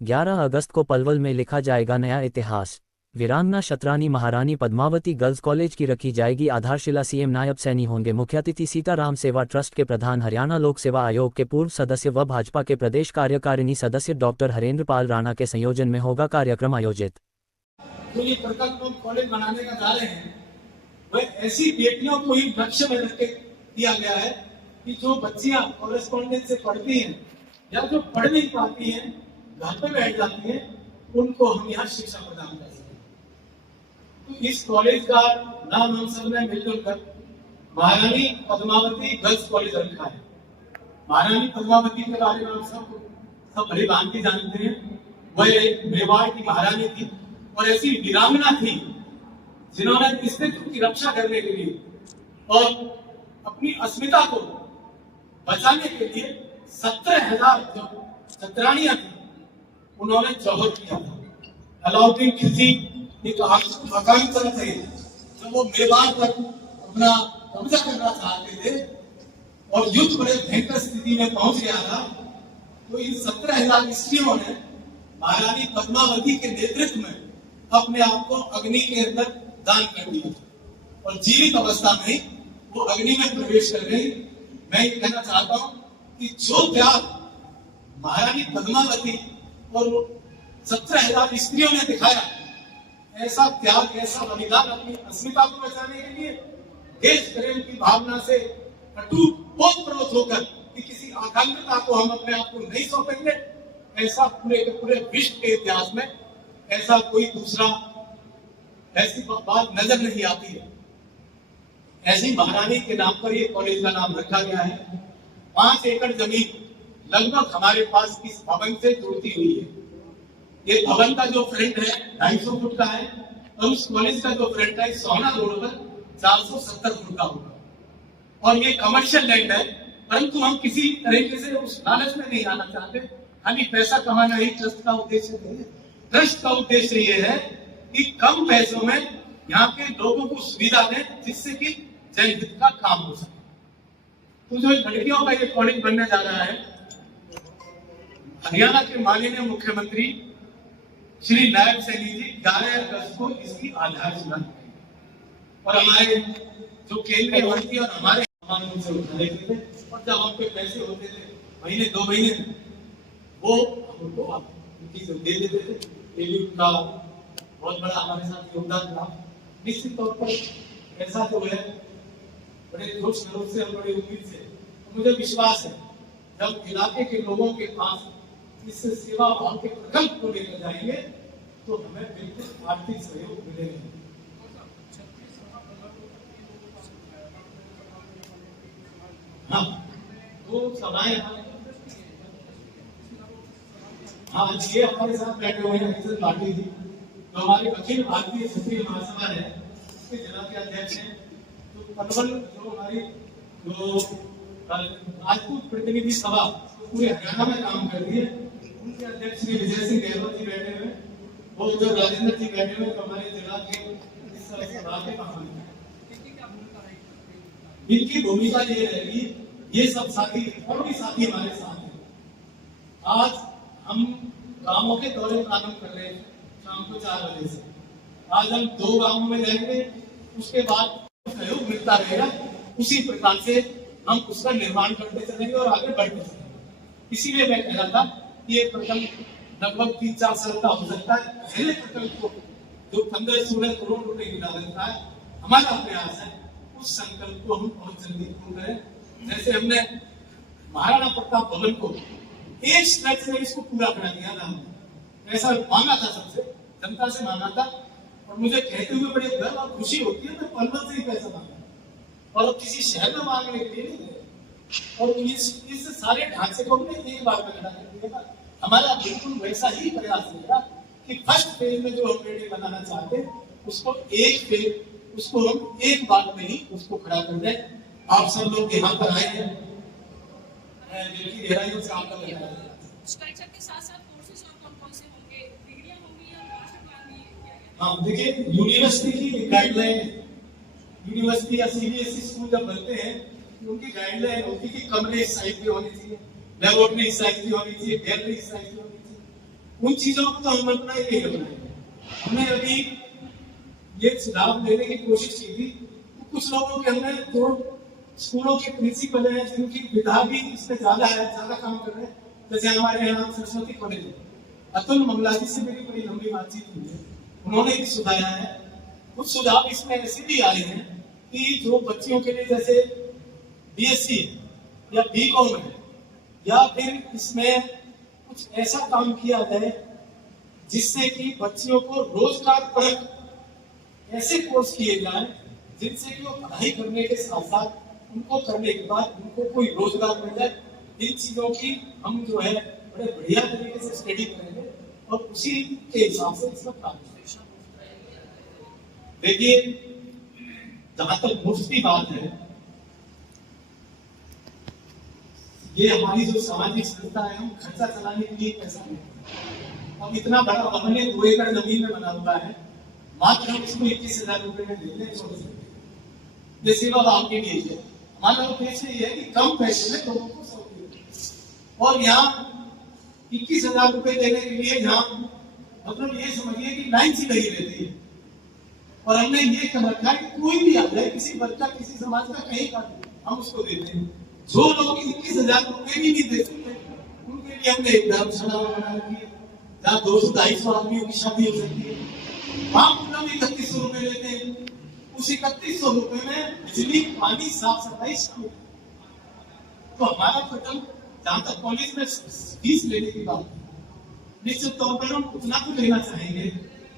11 अगस्त को पलवल में लिखा जाएगा नया इतिहास। वीरांगना शतरानी महारानी पद्मावती गर्ल्स कॉलेज की रखी जाएगी आधारशिला। सीएम नायब सैनी होंगे मुख्य अतिथि। सीताराम सेवा ट्रस्ट के प्रधान, हरियाणा लोक सेवा आयोग के पूर्व सदस्य व भाजपा के प्रदेश कार्यकारिणी सदस्य डॉक्टर हरेंद्र पाल राणा के संयोजन में होगा कार्यक्रम आयोजित। जो ये प्रकल्प हम कॉलेज बनाने का जा रहे हैं वह ऐसी बेटियों को ही लक्ष्य में रख के किया गया है कि जो बच्चियां कॉरेस्पॉन्डेंस से पढ़ती हैं या जो पढ़ नहीं पाती हैं, घर पे बैठ जाती हैं, उनको हम यहाँ शिक्षा प्रदान कर सकें। तो इस कॉलेज का नाम हम सब ने मिलजुल कर महारानी पद्मावती गर्ल्स कॉलेज रखा है। महारानी पद्मावती के बारे में हम सब भली भांति जानते हैं। वह एक मेवाड़ की महारानी थी और ऐसी वीरांगना थी जिन्होंने अस्तित्व की रक्षा करने के लिए और अपनी अस्मिता को बचाने के लिए 17,000 जो शतरानियां थी उन्होंने जौहर किया था। अलाउद्दीन खिलजी एक आकांक्षा थे, जब वो मेवाड़ पर अपना कब्जा करना चाहते थे और युद्ध बड़े भयंकर स्थिति में पहुंच गया था, तो इन 17,000 स्त्रियों ने महारानी पद्मावती के नेतृत्व में अपने आप को अग्नि के अंदर दान कर दिया और जीवित अवस्था में वो अग्नि में प्रवेश कर गई। मैं ये कहना चाहता हूं कि जो त्याग महारानी पद्मावती और 17,000 स्त्रियों ने दिखाया, ऐसा त्याग, ऐसा बलिदान अपनी अस्मिता को बचाने के लिए देश प्रेम की भावना से अटूट ओतप्रोत होकर कि किसी आकांक्षता को हम अपने आप को नहीं सौंपेंगे, ऐसा पूरे विश्व के इतिहास में ऐसा कोई दूसरा ऐसी बात नजर नहीं आती है। ऐसी महारानी के नाम पर ये कॉलेज का नाम रखा गया है। 5 एकड़ जमीन लगभग हमारे पास इस भवन से जुड़ती हुई है। ये भवन का जो फ्रंट है 250 फुट का है और उस कॉलेज का जो फ्रंट है सोहना रोड पर 470 फुट का होगा और ये कमर्शियल लैंड है। परंतु हम किसी तरीके से उस लालच में नहीं आना चाहते, खाली पैसा कमाना ही ट्रस्ट का उद्देश्य नहीं है। ट्रस्ट का उद्देश्य ये है कि कम पैसों में यहाँ के लोगों को सुविधा दें जिससे कि जनहित का काम हो सके। तो जो लड़कियों का ये कॉलेज बनने जा रहा है, हरियाणा के माननीय मुख्यमंत्री श्री नायब सैनी जी 11 अगस्त को इसकी आधारशिला और हमारे जो केंद्रीय मंत्री और हमारे से उठा लेते थे और जब हम पे पैसे होते थे महीने 2 महीने वो हमको दे देते थे। ये भी उनका बहुत बड़ा हमारे साथ योगदान था। निश्चित तौर पर ऐसा जो है बड़े जोश खरोश से और बड़े उम्मीद से, तो मुझे विश्वास है जब इलाके के लोगों के पास इस सेवा भाव के प्रकल्प को लेकर जाएंगे तो हमें बिल्कुल आर्थिक सहयोग मिलेगा। हाँ, तो सभाएं हाँ ये हमारे साथ बैठे हुए हैं अक्षर पाटिल जी, तो हमारे अखिल भारतीय क्षत्रिय महासभा है उसके जिला के अध्यक्ष हैं। तो पलवल जो हमारी जो राजपूत प्रतिनिधि सभा पूरे हरियाणा में काम कर रही है, उनके अध्यक्ष श्री विजय सिंह गहलोत जी बैठे हुए, वो जो राजेंद्र जी बैठे हुए, तो हमारे जिला के इस सभा के महामंत्री। इनकी भूमिका ये रहेगी, ये सब साथी और भी साथी हमारे साथ हैं। आज हम गांवों के दौरे प्रारंभ कर रहे हैं शाम को 4 बजे से। आज हम 2 गांवों में जाएंगे, उसके बाद सहयोग मिलता रहेगा। उसी प्रकार से हम उसका निर्माण करते चलेंगे और आगे बढ़ते चलेंगे। इसीलिए मैं कह रहा था कि ये प्रकल्प लगभग 3-4 साल का हो सकता है। पहले प्रकल्प को जो 15-16 करोड़ रुपए की लागत का है, हमारा प्रयास है उस संकल्प को हम बहुत जल्दी पूर्ण करें। जैसे हमने महाराणा प्रताप भवन को एक स्ट्रेच में इसको पूरा करा दिया था, ऐसा मांगा था, सबसे जनता से मांगा था और मुझे कहते हुए बड़े गर्व और खुशी होती है। मैं पलवल से ही पैसा मांगा और किसी शहर में मांगने के लिए नहीं गए और इस सारे ढांचे को हमने एक बार में खड़ा कर दिया था। हमारा बिल्कुल वैसा ही प्रयास रहेगा कि फर्स्ट फेज में जो हम बिल्डिंग बनाना चाहते उसको हम एक बार में ही उसको खड़ा कर दें। आप सब लोग यहाँ पर आए हैं, गहराइयों से आपका स्ट्रक्चर के साथ-साथ कोर्सेज और कौन-कौन से होंगे, डिग्रियां होंगी या मास्टर प्लान भी? हाँ, देखिए यूनिवर्सिटी की गाइडलाइन, यूनिवर्सिटी या सीबीएसई स्कूल जब बनते हैं उनकी गाइडलाइन होती है कि कमरे इस साइज की होनी चाहिए, लेबोरेटरी इस साइज की होनी चाहिए, गैलरी इस साइज की होनी चाहिए। उन चीजों को तो हम अपना ही नहीं बनाएंगे। हमने अभी ये सुधार देने की कोशिश की थी, तो कुछ लोगों के अंदर जो स्कूलों के प्रिंसिपल हैं जिनकी विधा भी इसमें ज्यादा है, ज्यादा काम कर रहे हैं, जैसे हमारे यहाँ सरस्वती कॉलेज है, अतुल मंगला जी से मेरी बड़ी लंबी बातचीत हुई है, उन्होंने भी सुधारा है। कुछ सुझाव इसमें ऐसे भी आए हैं कि जो बच्चियों के लिए जैसे बीएससी या बीकॉम है, या फिर इसमें कुछ ऐसा काम किया जाए जिससे कि बच्चियों को रोजगार परक ऐसे कोर्स किए जाएं जिनसे कि वो पढ़ाई करने के साथ साथ उनको करने के बाद उनको कोई रोजगार मिल जाए। इन चीजों की हम जो है बड़े बढ़िया तरीके से स्टडी करेंगे और उसी के हिसाब से इसका काम करेंगे। देखिए, जहां तक मुफ्त की बात है, ये हमारी जो सामाजिक संस्था है, हम खर्चा चलाने के लिए पैसा नहीं। अब इतना बड़ा भवन 2 एकड़ जमीन में बना हुआ है, मात्र हम इसको 21,000 रुपए में देते हैं, छोड़ सकते। ये सेवा आपके लिए है। हमारा उद्देश्य ये है कि कम पैसे में लोगों को सौंप, और यहाँ 21,000 रुपए देने के लिए यहाँ मतलब ये समझिए कि लाइन सी लगी रहती है। और हमने ये कर रखा है कि कोई भी आ जाए, किसी बच्चा किसी समाज का कहीं का, हम उसको देते हैं। जो लोग 21,000 रुपए भी नहीं दे सकते, उनके लिए हमने एक धर्मशाला बना रखी है, जहाँ 200-250 आदमियों की शादी हो सकती है। वहां पूरा 3100 रुपए लेते हैं। उस 3100 रुपए में बिजली, पानी, साफ सफाई शामिल। तो हमारा कदम, जहां तक कॉलेज में फीस लेने की बात, निश्चित तौर पर हम उतना तो लेना चाहेंगे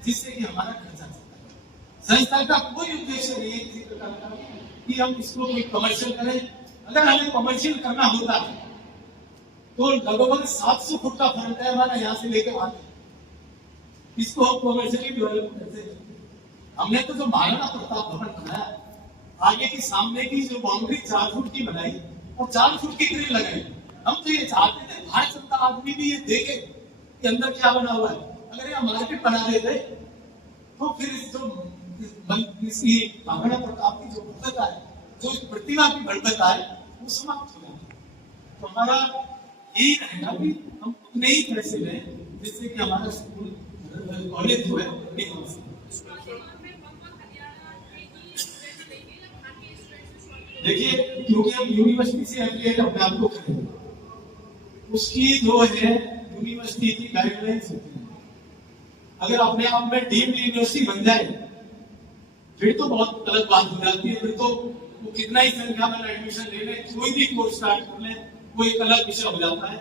जिससे कि हमारा खर्चा चलता है। संस्था का कोई उद्देश्य नहीं है किसी प्रकार का कि हम इसको कोई कमर्शियल करें। अगर हमें कमर्शियल करना होता तो लगभग 700 फुट का फर्क है हमारा यहाँ से लेकर वहां तक। इसको हम कमर्शियली डेवलप करते हैं। हमने तो जो महाराणा प्रताप भवन बनाया, आगे की सामने की जो बाउंड्री 4 फुट की बनाई और 4 फुट की ग्रिल लगाई। हम तो ये चाहते थे भारत जनता आदमी भी ये देखे कि अंदर क्या बना हुआ है। अगर यहाँ मार्केट बना देते तो फिर जो इसकी महाराणा प्रताप की जो भव्यता है, जो प्रतिभा की बढ़ता है, वो समाप्त हो जाती है। तो हमारा यही रहेगा कि हम उतने ही पैसे लें जिससे कि हमारा स्कूल कॉलेज जो है नहीं हो सके। देखिए, क्योंकि हम यूनिवर्सिटी से एफिलिएट अपने आप को करेंगे, उसकी जो है यूनिवर्सिटी की गाइडलाइंस होती है। अगर अपने आप में डीम्ड यूनिवर्सिटी बन जाए फिर तो बहुत अलग बात हो जाती है। फिर तो वो कितना ही संख्या में एडमिशन ले ले, कोई भी कोर्स स्टार्ट कर ले, वो एक अलग विषय हो जाता है।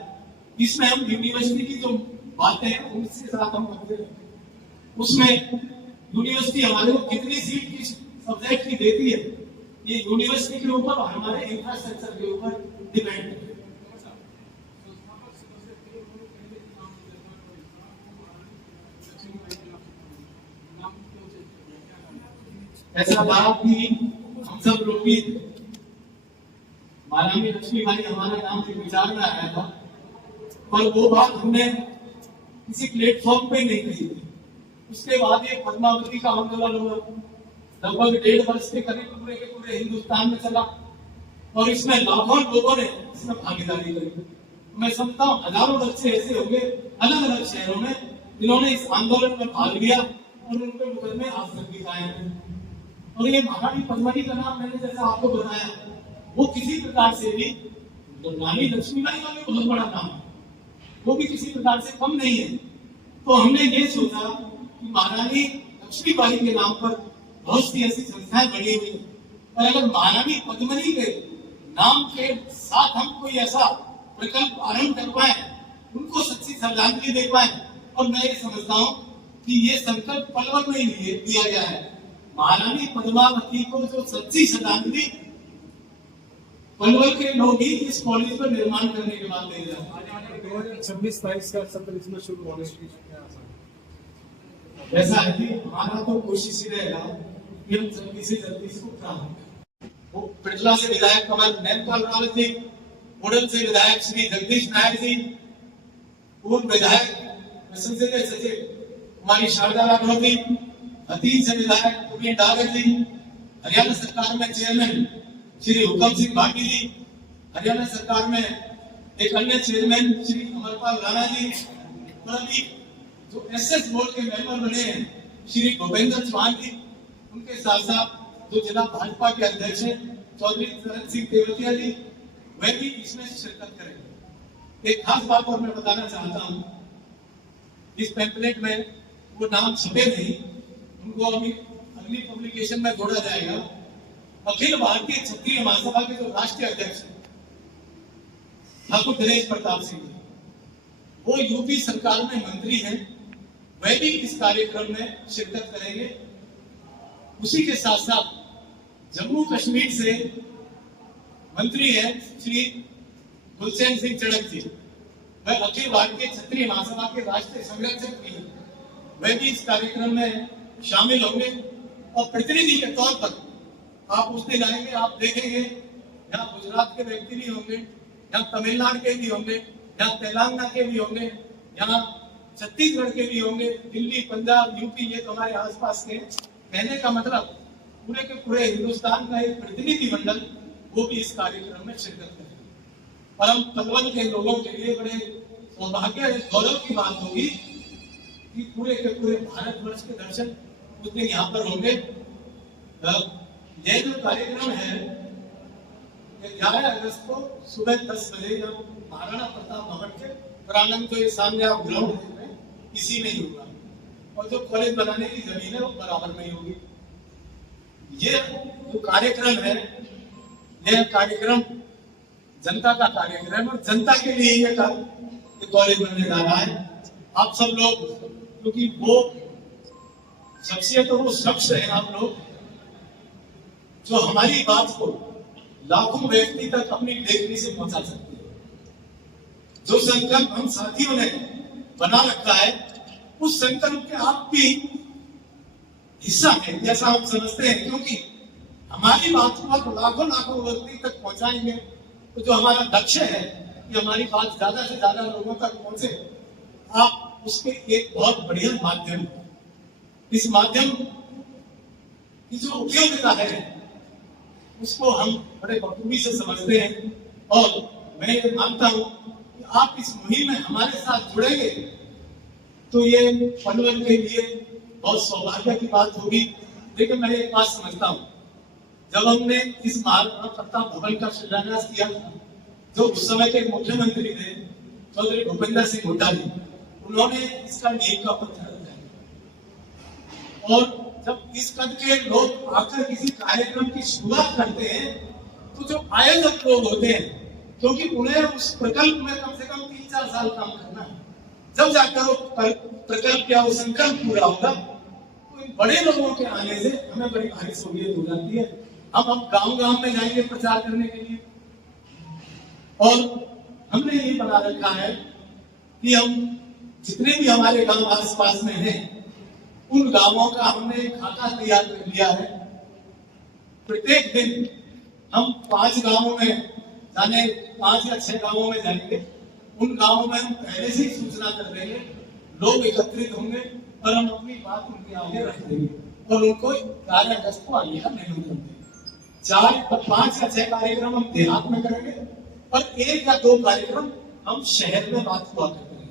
इसमें हम यूनिवर्सिटी की जो बातें हैं उनके साथ हम करते हैं। उसमें यूनिवर्सिटी हमारे को कितनी सीट किस सब्जेक्ट की देती है, ये यूनिवर्सिटी के ऊपर और हमारे इंफ्रास्ट्रक्चर के ऊपर डिपेंड है। ऐसा बात भी हम सब लोग भी, माननीय लक्ष्मी भाई हमारा नाम से विचार में आया था, पर वो बात हमने किसी प्लेटफॉर्म पे नहीं कही थी। उसके बाद ये पद्मावती का आंदोलन हुआ, लगभग 1.5 वर्ष के करीब पूरे के पूरे हिंदुस्तान में चला और इसमें लाखों लोगों ने इसमें भागीदारी करी। मैं समझता हूँ हजारों बच्चे ऐसे होंगे अलग अलग शहरों में जिन्होंने इस आंदोलन में भाग लिया और उनके मुकदमे आज तक भी कायम है। और ये महारानी पद्मावती का नाम मैंने जैसा आपको बताया, वो किसी प्रकार से भी रानी लक्ष्मीबाई का भी बहुत बड़ा नाम है, वो भी किसी प्रकार से कम नहीं है। तो हमने ये सोचा कि महारानी लक्ष्मीबाई के नाम पर बहुत सी ऐसी संस्थाएं बनी हुई है, और अगर महारानी पद्मिनी के नाम के साथ हम कोई ऐसा प्रकल्प आरंभ कर पाए, उनको सच्ची श्रद्धांजलि दे पाए, और मैं ये समझता हूँ कि ये संकल्प पलवल में ही दिया गया है। महारानी पद्मावती को जो सच्ची श्रद्धांजलि पलवल के लोग ही इस कॉलेज पर निर्माण करने के बाद दे रहे हैं। 2026-27 का सत्र इसमें शुरू होने की ऐसा है कि हमारा तो कोशिश ही रहेगा कि हम जल्दी से जल्दी इसको प्रारंभ करें। वो पिटला से विधायक कमल नैनपाल रावत जी, उड़न से विधायक श्री जगदीश नायक जी, पूर्व विधायक संसदीय सचिव हमारी शारदा राठौर जी, हतीन से विधायक प्रवीण डागर जी, हरियाणा सरकार में चेयरमैन श्री हुकम सिंह भाटी जी, हरियाणा सरकार में एक अन्य चेयरमैन श्री अमरपाल राणा जी, और अभी जो एसएस बोर्ड के मेंबर बने हैं श्री भूपेंद्र चौहान जी, उनके साथ साथ जो जिला भाजपा के अध्यक्ष हैं चौधरी चरण सिंह तेवतिया जी, वे भी इसमें शिरकत करेंगे। एक खास बात और मैं बताना चाहता हूं, इस पैम्पलेट में वो नाम छपे नहीं, उनको अभी अगली पब्लिकेशन में जोड़ा जाएगा। अखिल भारतीय क्षत्रिय महासभा के जो राष्ट्रीय अध्यक्ष हैं ठाकुर दिनेश प्रताप सिंह जी, वो यूपी सरकार में मंत्री हैं, वह भी इस कार्यक्रम में शिरकत करेंगे। उसी के साथ साथ जम्मू कश्मीर से मंत्री हैं श्री गुलचैन सिंह चड़क जी, वह अखिल भारतीय क्षत्रिय महासभा के राष्ट्रीय संरक्षक भी हैं, वह भी इस कार्यक्रम में शामिल होंगे। और प्रतिनिधि के तौर पर आप उस दिन आएंगे, आप देखेंगे यहाँ गुजरात के व्यक्ति भी होंगे, यहाँ तमिलनाडु के भी होंगे, यहाँ तेलंगाना के भी होंगे, यहाँ छत्तीसगढ़ के भी होंगे, दिल्ली, पंजाब, यूपी, ये तो हमारे आसपास के। कहने का मतलब पूरे के पूरे हिंदुस्तान का एक प्रतिनिधि मंडल वो भी इस कार्यक्रम में शिरकत करेंगे। और हम पलवल के लोगों के लिए बड़े सौभाग्य गौरव की बात होगी कि पूरे के पूरे भारतवर्ष के दर्शन उस दिन यहाँ पर होंगे। यह जो कार्यक्रम है 11 अगस्त को सुबह 10 बजे जब महाराणा प्रताप भवन के प्रांगण जो सामने आप ग्राउंड देख रहे हैं, इसी में ही होगा। और जो कॉलेज बनाने की जमीन है वो बराबर में ही होगी। ये जो कार्यक्रम है, यह कार्यक्रम जनता का कार्यक्रम और जनता के लिए ये कॉलेज बनने जा रहा है। आप सब लोग, क्योंकि वो शख्सियत और वो शख्स है आप लोग जो हमारी बात को लाखों व्यक्ति तक अपनी लेखनी से पहुंचा सकते हैं। जो संकल्प हम साथियों ने बना रखा है, उस संकल्प के आप भी हिस्सा है जैसा हम समझते हैं, क्योंकि हमारी बात को आप लाखों व्यक्ति तक पहुंचाएंगे तो जो हमारा लक्ष्य है कि हमारी बात ज्यादा से ज्यादा लोगों तक पहुंचे, आप उसके एक बहुत बढ़िया माध्यम, इस माध्यम की जो उपयोगिता है उसको हम बड़े बखूबी से समझते हैं। और मैं ये मानता हूं कि आप इस मुहिम में हमारे साथ जुड़ेंगे तो ये पलवल के लिए बहुत सौभाग्य की बात होगी। लेकिन मैं एक बात समझता हूं, जब हमने इस महाराणा प्रताप भवन का शिलान्यास किया था, जो उस समय के मुख्यमंत्री थे चौधरी भूपेंद्र सिंह हुड्डा जी, उन्होंने इसका नींव का पत्थर रखा। और जब इस कद के लोग आकर किसी कार्यक्रम की शुरुआत करते हैं तो जो आयोजक लोग होते हैं, क्योंकि उन्हें उस प्रकल्प में कम से कम 3-4 साल काम करना है, जब जाकर वो प्रकल्प या वो संकल्प पूरा होगा तो इन बड़े लोगों के आने से हमें बड़ी भारी सहूलियत हो जाती है। हम गांव-गांव में जाएंगे प्रचार करने के लिए, और हमने ये बना रखा है कि हम जितने भी हमारे गांव आसपास में हैं, उन गांवों का हमने खाका तैयार कर लिया है। प्रत्येक दिन हम 5 गांवों में जाने 5 या 6 गांवों में जाएंगे। उन गांवों में हम पहले से ही सूचना कर देंगे, लोग एकत्रित होंगे और हम अपनी बात उनके आगे रख देंगे और उनको 11 अगस्त को आने का निमंत्रण देंगे। 4, 5 या 6 कार्यक्रम हम देहात में करेंगे और 1 या 2 कार्यक्रम हम शहर में बात हुआ करेंगे।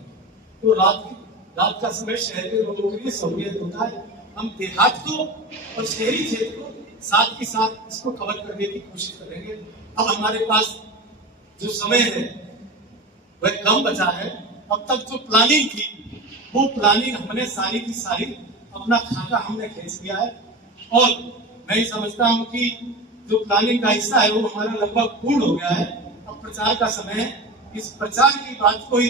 तो रात का समय शहर के लोगों के लिए सहूलियत होता है। हम देहात को और शहरी क्षेत्र को साथ ही साथ इसको कवर करने की कोशिश करेंगे। अब हमारे पास जो समय है वह कम बचा है। अब तक जो प्लानिंग थी वो प्लानिंग हमने सारी की सारी अपना खाका हमने खींच लिया है और मैं समझता हूं कि जो प्लानिंग का हिस्सा है वो हमारा लगभग पूर्ण हो गया है। अब प्रचार का समय है। इस प्रचार की बात को ही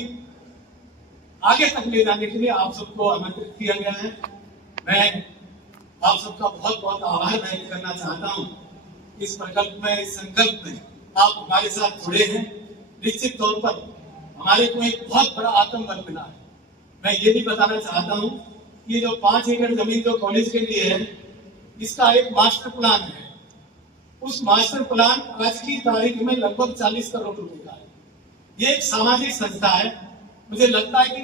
आगे तक ले जाने के लिए आप सबको आमंत्रित किया गया है। मैं आप सबका बहुत बहुत आभार व्यक्त करना चाहता हूं। इस प्रकल्प में, इस संकल्प में आप हमारे साथ जुड़े हैं। निश्चित तौर पर हमारे को एक बहुत बड़ा आत्मबल मिला है। मैं ये भी बताना चाहता हूं कि ये जो 5 एकड़ जमीन जो कॉलेज के लिए है, इसका एक मास्टर प्लान है। उस मास्टर प्लान आज की तारीख में लगभग 40 करोड़ रुपए का है। ये एक सामाजिक संस्था है। मुझे लगता है कि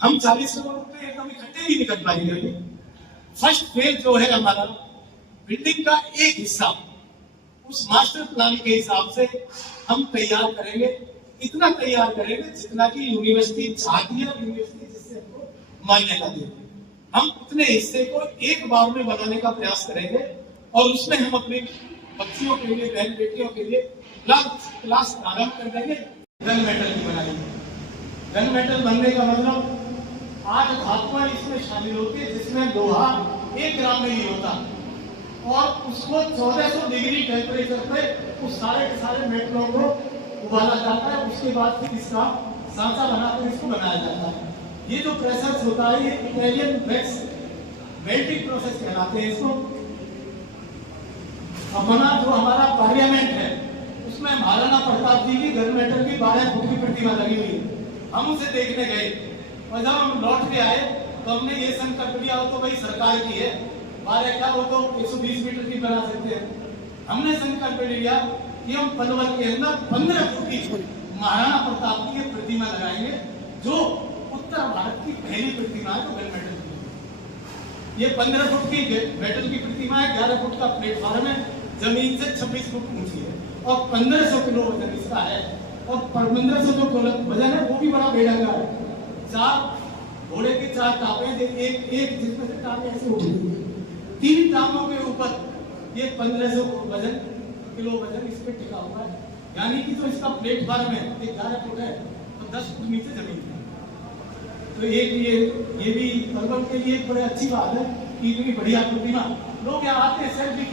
हम 40 करोड़ रुपए एकदम इकट्ठे भी निकल पाएंगे। फर्स्ट फेज जो है हमारा बिल्डिंग का एक हिस्सा उस मास्टर प्लान के हिसाब से हम तैयार करेंगे। इतना तैयार करेंगे जितना कि यूनिवर्सिटी चाहती है, यूनिवर्सिटी जिससे हमको मान्यता देते हैं। हम उतने हिस्से को एक बार में बनाने का प्रयास करेंगे और उसमें हम अपनी बच्चियों के लिए, बहन बेटियों के लिए क्लास प्रारंभ कर देंगे। गन मेटल की बनाएंगे। गन मेटल बनने का मतलब 8 धातुएं इसमें शामिल होती है, जिसमें लोहा 1 ग्राम में ही होता है और उसको 1400 डिग्री टेम्परेचर पे उस सारे के सारे मेटलों को उबाला जाता है। उसके बाद फिर इसका सांचा बनाकर इसको बनाया जाता है। ये जो प्रोसेस होता है, ये इटालियन वैक्स मेल्टिंग प्रोसेस कहलाते हैं इसको। अपना जो हमारा पार्लियामेंट है, उसमें महाराणा प्रताप जी की गन मेटल की 12 फुट की प्रतिमा लगी हुई है। हम उसे देखने गए और जब हम लौट के आए तो हमने ये संकल्प लिया, हो तो भाई सरकार की है, 12 क्या, वो तो 120 मीटर की बना सकते हैं। हमने संकल्प लिया कि हम पलवल के अंदर 15 फुट की महाराणा प्रताप की प्रतिमा लगाएंगे, जो उत्तर भारत की पहली प्रतिमा है गन मेटल की। ये 15 फुट की मेटल की प्रतिमा है, 11 फुट का प्लेटफॉर्म है, जमीन से 26 फुट ऊंची है और 1500 किलो वजन इसका है। और 1500 जो वजन है वो भी बड़ा बेढंगा है। 4 घोड़े के 4 टापे, एक जिसमें से टापे ऐसे उठे, 3 टापों के ऊपर ये 1500 किलो वजन इस पे टिका हुआ है। यानी कि जो इसका प्लेटफॉर्म है 11 फुट है तो 10 फुट नीचे जमीन है। तो एक ये भी पलवल के लिए एक बड़ी अच्छी बात है कि इतनी बढ़िया प्रतिमा, लोग यहाँ आते हैं सेल्फी